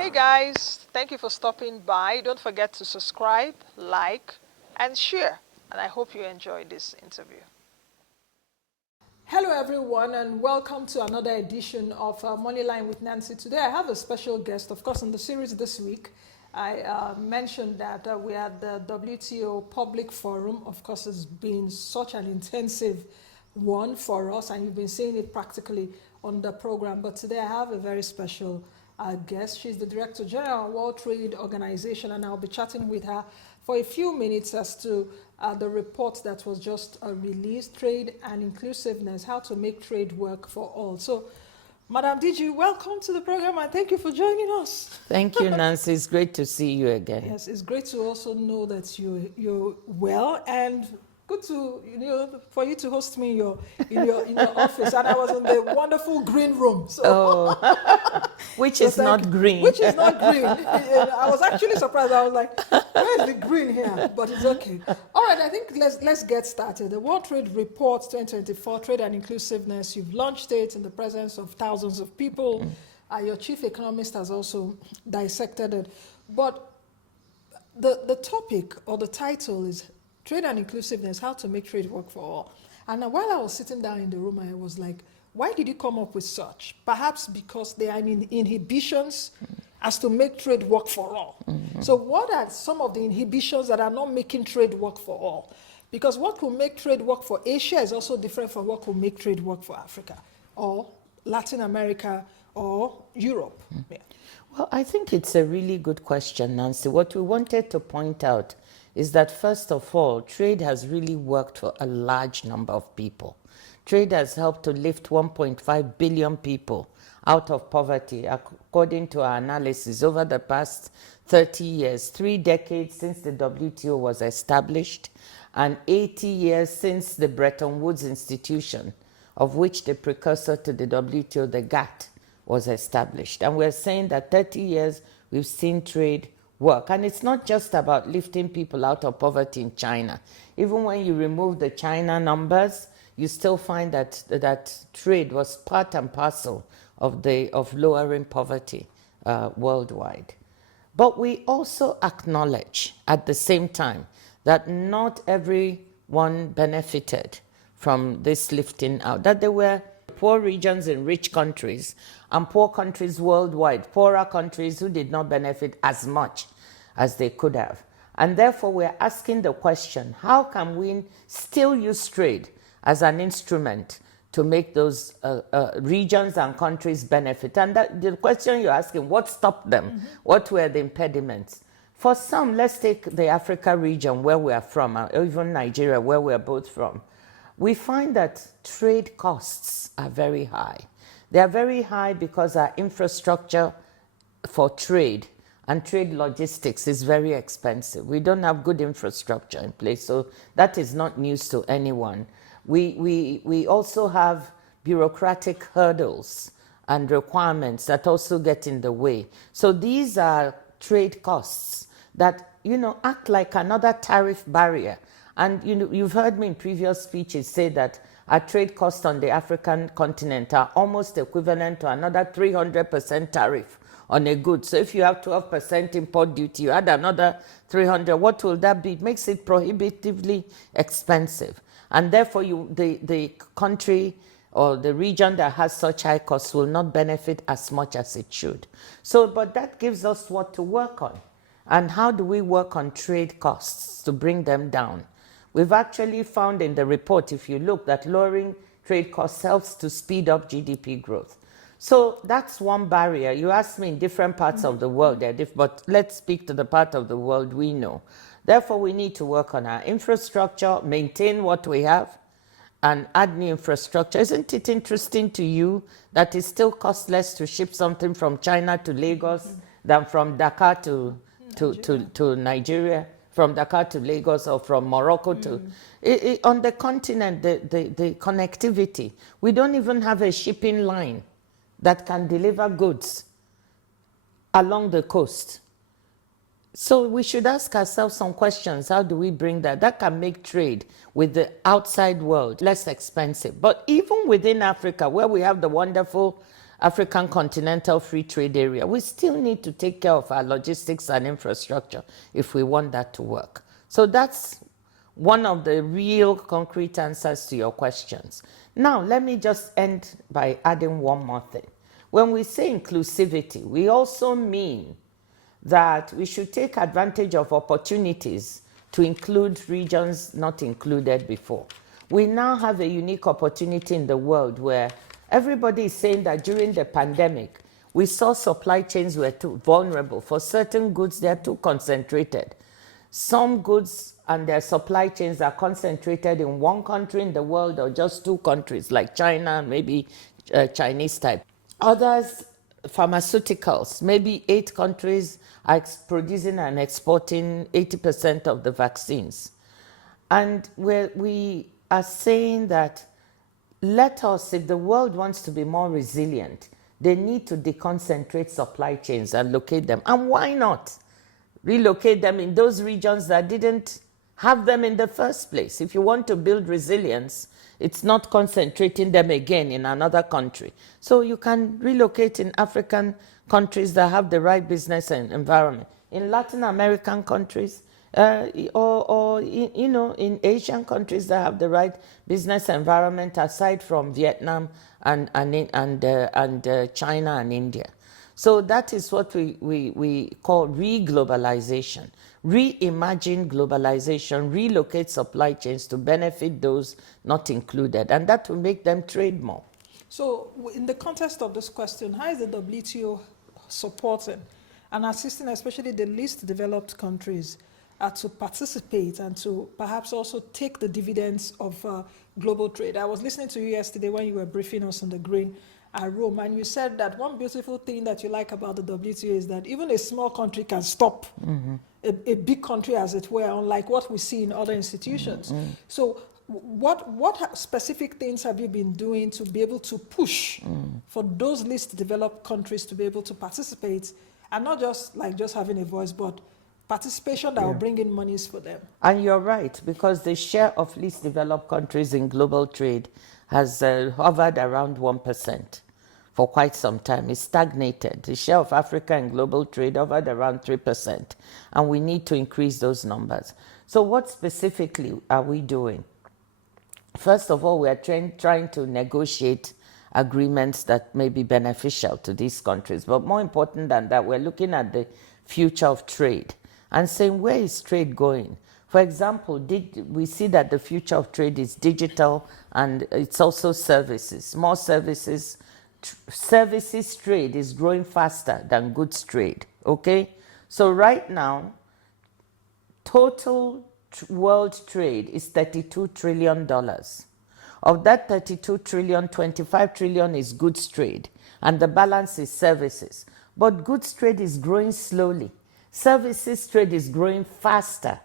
Hey guys, thank you for stopping by. Don't forget to subscribe, like, and share. And I hope you enjoyed this interview. Hello everyone and welcome to another edition of Moneyline with Nancy. Today I have a special guest. Of course, in the series this week, I mentioned that we had the WTO Public Forum. Of course, it's been such an intensive one for us and you've been seeing it practically on the program. But today I have a very special guest. She's the Director General of World Trade Organization, and I'll be chatting with her for a few minutes as to the report that was just released, Trade and Inclusiveness, How to Make Trade Work for All. So, Madam DG, welcome to the program and thank you for joining us. Thank you, Nancy. It's great to see you again. Yes, it's great to also know that you're well, and good to for you to host me in your office. And I was in the wonderful green room. So which is not green. Which is not green. I was actually surprised. I was like, where is the green here? But it's okay. All right, I think let's get started. The World Trade Report 2024, Trade and Inclusiveness, you've launched it in the presence of thousands of people. Your chief economist has also dissected it. But the topic or the title is Trade and Inclusiveness, How to Make Trade Work for All. And while I was sitting down in the room, I was like, why did you come up with such? Perhaps because there are inhibitions as to make trade work for all. So what are some of the inhibitions that are not making trade work for all? Because what will make trade work for Asia is also different from what will make trade work for Africa or Latin America or Europe. Yeah. Well, I think it's a really good question, Nancy. What we wanted to point out is that, first of all, trade has really worked for a large number of people. Trade has helped to lift 1.5 billion people out of poverty, according to our analysis, over the past 30 years, 3 decades since the WTO was established, and 80 years since the Bretton Woods institution, of which the precursor to the WTO, the GATT, was established. And we're saying that 30 years we've seen trade work. And it's not just about lifting people out of poverty in China. Even when you remove the China numbers, you still find that trade was part and parcel of lowering poverty worldwide. But we also acknowledge at the same time that not everyone benefited from this lifting out, that there were poor regions in rich countries and poor countries worldwide, poorer countries who did not benefit as much as they could have. And therefore, we're asking the question, how can we still use trade as an instrument to make those regions and countries benefit? And the question you're asking, what stopped them? What were the impediments? For some, let's take the Africa region where we are from, or even Nigeria, where we are both from. We find that trade costs are very high. They are very high because our infrastructure for trade and trade logistics is very expensive. We don't have good infrastructure in place, so that is not news to anyone. We also have bureaucratic hurdles and requirements that also get in the way. So these are trade costs that, act like another tariff barrier. And you've heard me in previous speeches say that our trade costs on the African continent are almost equivalent to another 300% tariff on a good. So if you have 12% import duty, you add another 300, what will that be? It makes it prohibitively expensive. And therefore, the country or the region that has such high costs will not benefit as much as it should. So, but that gives us what to work on. And how do we work on trade costs to bring them down? We've actually found in the report, if you look, that lowering trade costs helps to speed up GDP growth. So that's one barrier. You asked me in different parts of the world, but let's speak to the part of the world we know. Therefore, we need to work on our infrastructure, maintain what we have, and add new infrastructure. Isn't it interesting to you that it still costs less to ship something from China to Lagos than from Dakar to Nigeria, from Dakar to Lagos, or from Morocco to... on the continent, the connectivity, we don't even have a shipping line that can deliver goods along the coast. So we should ask ourselves some questions. How do we bring that? That can make trade with the outside world less expensive. But even within Africa, where we have the wonderful African Continental Free Trade Area, we still need to take care of our logistics and infrastructure if we want that to work. So that's one of the real concrete answers to your questions. Now, let me just end by adding one more thing. When we say inclusivity, we also mean that we should take advantage of opportunities to include regions not included before. We now have a unique opportunity in the world where everybody is saying that during the pandemic, we saw supply chains were too vulnerable. For certain goods, they're too concentrated. Some goods and their supply chains are concentrated in one country in the world or just two countries, like China, maybe Chinese type. Others, pharmaceuticals, maybe 8 countries are producing and exporting 80% of the vaccines. And we are saying that let us, if the world wants to be more resilient, they need to deconcentrate supply chains and locate them. And why not relocate them in those regions that didn't have them in the first place? If you want to build resilience, it's not concentrating them again in another country. So you can relocate in African countries that have the right business and environment, in Latin American countries, or in Asian countries that have the right business environment, aside from Vietnam and China and India. So that is what we call reglobalization. Reimagine globalization, relocate supply chains to benefit those not included, and that will make them trade more. So in the context of this question, how is the WTO supporting and assisting especially the least developed countries to participate and to perhaps also take the dividends of global trade? I was listening to you yesterday when you were briefing us on the green room, and you said that one beautiful thing that you like about the WTO is that even a small country can stop a big country, as it were, unlike what we see in other institutions. So what specific things have you been doing to be able to push for those least developed countries to be able to participate, and not just having a voice, but participation that will bring in monies for them? And you're right, because the share of least developed countries in global trade has hovered around 1% for quite some time. It's stagnated. The share of Africa in global trade hovered around 3%, and we need to increase those numbers. So what specifically are we doing? First of all, we are trying to negotiate agreements that may be beneficial to these countries. But more important than that, we're looking at the future of trade and saying, where is trade going? For example, we see that the future of trade is digital, and it's also services. More services. Services trade is growing faster than goods trade, okay? So right now, total world trade is $32 trillion. Of that 32 trillion, 25 trillion is goods trade, and the balance is services. But goods trade is growing slowly. Services trade is growing faster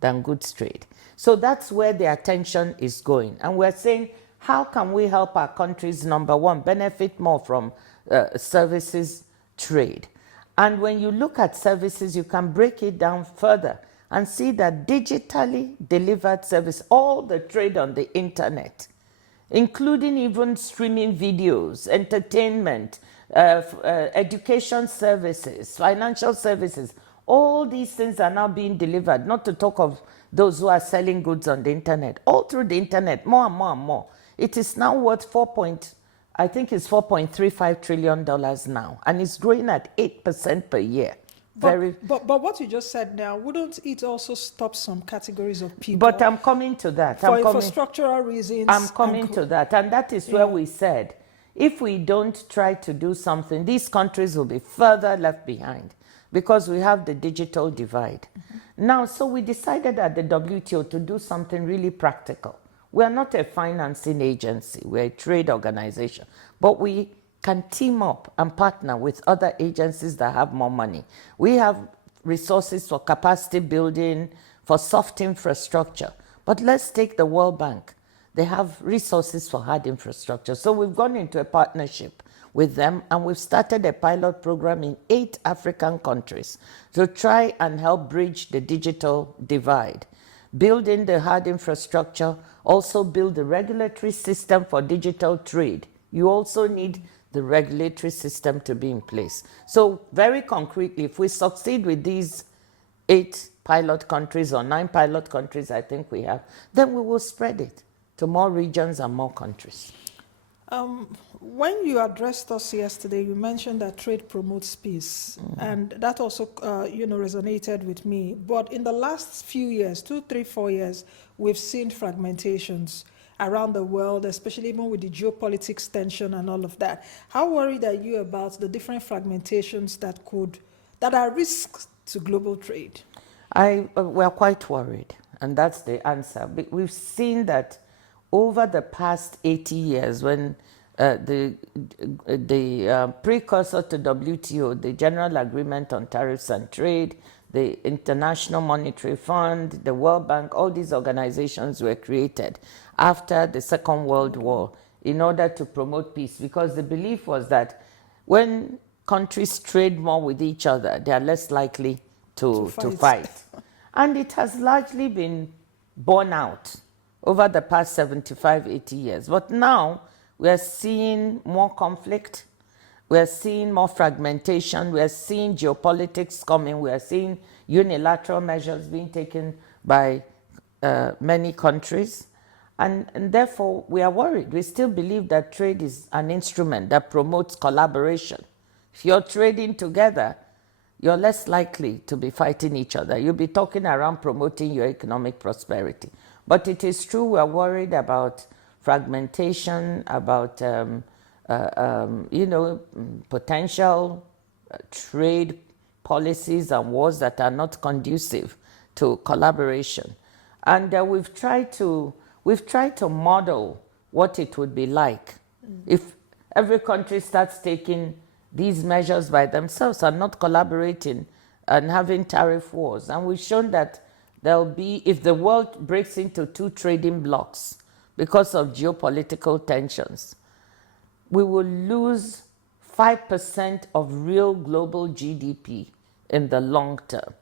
than goods trade. So that's where the attention is going. And we're saying, how can we help our countries, number one, benefit more from services trade? And when you look at services, you can break it down further and see that digitally delivered service, all the trade on the internet, including even streaming videos, entertainment, education services, financial services, all these things are now being delivered, not to talk of those who are selling goods on the internet, all through the internet, more and more and more. It is now worth $4.35 trillion now, and it's growing at 8% per year. But what you just said now, wouldn't it also stop some categories of people? But I'm coming to that. For infrastructural reasons. I'm coming to that. And that is where we said, if we don't try to do something, these countries will be further left behind because we have the digital divide. Now, so we decided at the WTO to do something really practical. We are not a financing agency, we're a trade organization, but we can team up and partner with other agencies that have more money. We have resources for capacity building, for soft infrastructure. But let's take the World Bank. They have resources for hard infrastructure. So we've gone into a partnership with them, and we've started a pilot program in 8 African countries to try and help bridge the digital divide. Building the hard infrastructure, also build the regulatory system for digital trade. You also need the regulatory system to be in place. So very concretely, if we succeed with these 8 pilot countries or 9 pilot countries I think we have, then we will spread it to more regions and more countries. When you addressed us yesterday, you mentioned that trade promotes peace, and that also, resonated with me. But in the last few years, 2, 3, 4 years, we've seen fragmentations around the world, especially even with the geopolitics tension and all of that. How worried are you about the different fragmentations that are risks to global trade? We're quite worried, and that's the answer. We've seen that over the past 80 years, when the precursor to WTO, the General Agreement on Tariffs and Trade, the International Monetary Fund, the World Bank, all these organizations were created after the Second World War in order to promote peace, because the belief was that when countries trade more with each other, they are less likely to fight. And it has largely been borne out over the past 75, 80 years. But now we are seeing more conflict, we are seeing more fragmentation, we are seeing geopolitics coming, we are seeing unilateral measures being taken by many countries. And therefore, we are worried. We still believe that trade is an instrument that promotes collaboration. If you're trading together, you're less likely to be fighting each other. You'll be talking around promoting your economic prosperity. But it is true, we're worried about fragmentation, about potential trade policies and wars that are not conducive to collaboration. And we've tried to model what it would be like if every country starts taking these measures by themselves and not collaborating and having tariff wars. And we've shown that there'll be, if the world breaks into 2 trading blocks because of geopolitical tensions, we will lose 5% of real global GDP in the long term,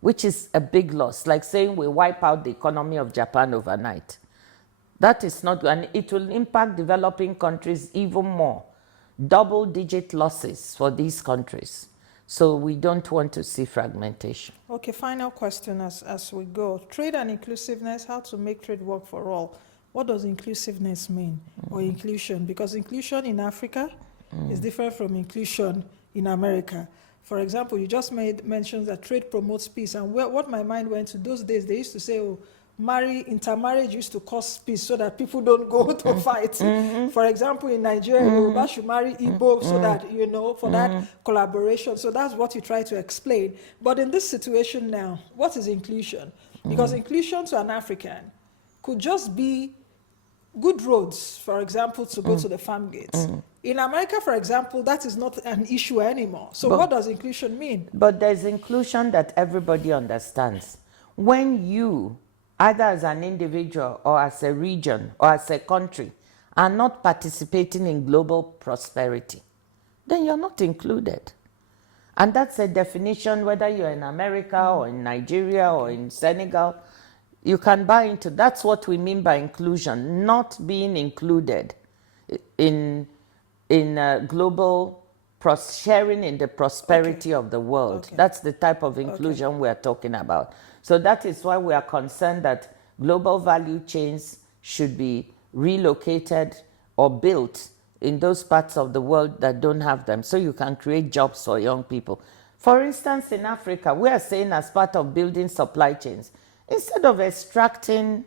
which is a big loss, like saying we wipe out the economy of Japan overnight. That is not, and it will impact developing countries even more. Double-digit losses for these countries. So we don't want to see fragmentation. Okay, final question as we go. Trade and inclusiveness, how to make trade work for all. What does inclusiveness mean, or inclusion? Because inclusion in Africa is different from inclusion in America. For example, you just made mention that trade promotes peace, and what my mind went to, those days, they used to say, oh, intermarriage used to cause peace so that people don't go to fight. For example, in Nigeria, Yoruba should marry Igbo so that, for that collaboration. So that's what you try to explain. But in this situation now, what is inclusion? Because inclusion to an African could just be good roads, for example, to go to the farm gates. In America, for example, that is not an issue anymore. So what does inclusion mean? But there's inclusion that everybody understands. When you, either as an individual or as a region or as a country, are not participating in global prosperity, then you're not included. And that's a definition, whether you're in America or in Nigeria or in Senegal, you can buy into. That's what we mean by inclusion, not being included in global sharing in the prosperity of the world. That's the type of inclusion we're talking about. So that is why we are concerned that global value chains should be relocated or built in those parts of the world that don't have them, so you can create jobs for young people. For instance, in Africa, we are saying, as part of building supply chains, instead of extracting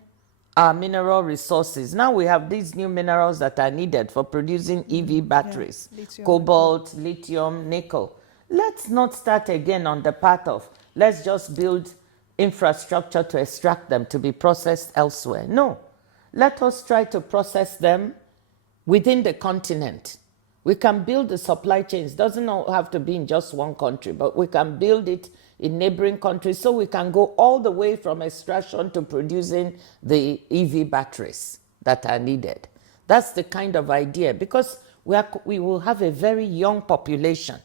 our mineral resources, now we have these new minerals that are needed for producing EV batteries, cobalt, lithium, nickel. Let's not start again on the path of, let's just build infrastructure to extract them to be processed elsewhere. No, let us try to process them within the continent. We can build the supply chains. Doesn't have to be in just one country, but we can build it in neighboring countries, so we can go all the way from extraction to producing the EV batteries that are needed. That's the kind of idea, because we will have a very young population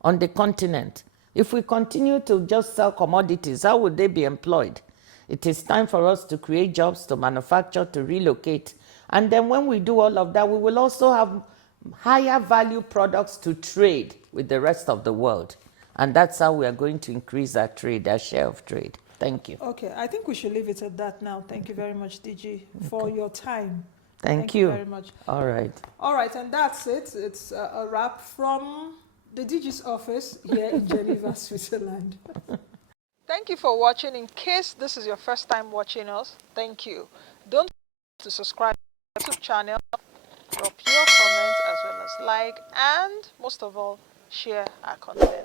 on the continent. If we continue to just sell commodities, how would they be employed? It is time for us to create jobs, to manufacture, to relocate. And then when we do all of that, we will also have higher value products to trade with the rest of the world. And that's how we are going to increase our trade, our share of trade. Thank you. Okay, I think we should leave it at that now. Thank you very much, DG, for your time. Thank you you very much. All right. All right, and that's it. It's a wrap from the DG's office here in Geneva, Switzerland. Thank you for watching. In case this is your first time watching us, thank you. Don't forget to subscribe to the YouTube channel, drop your comments as well as like, and most of all, share our content.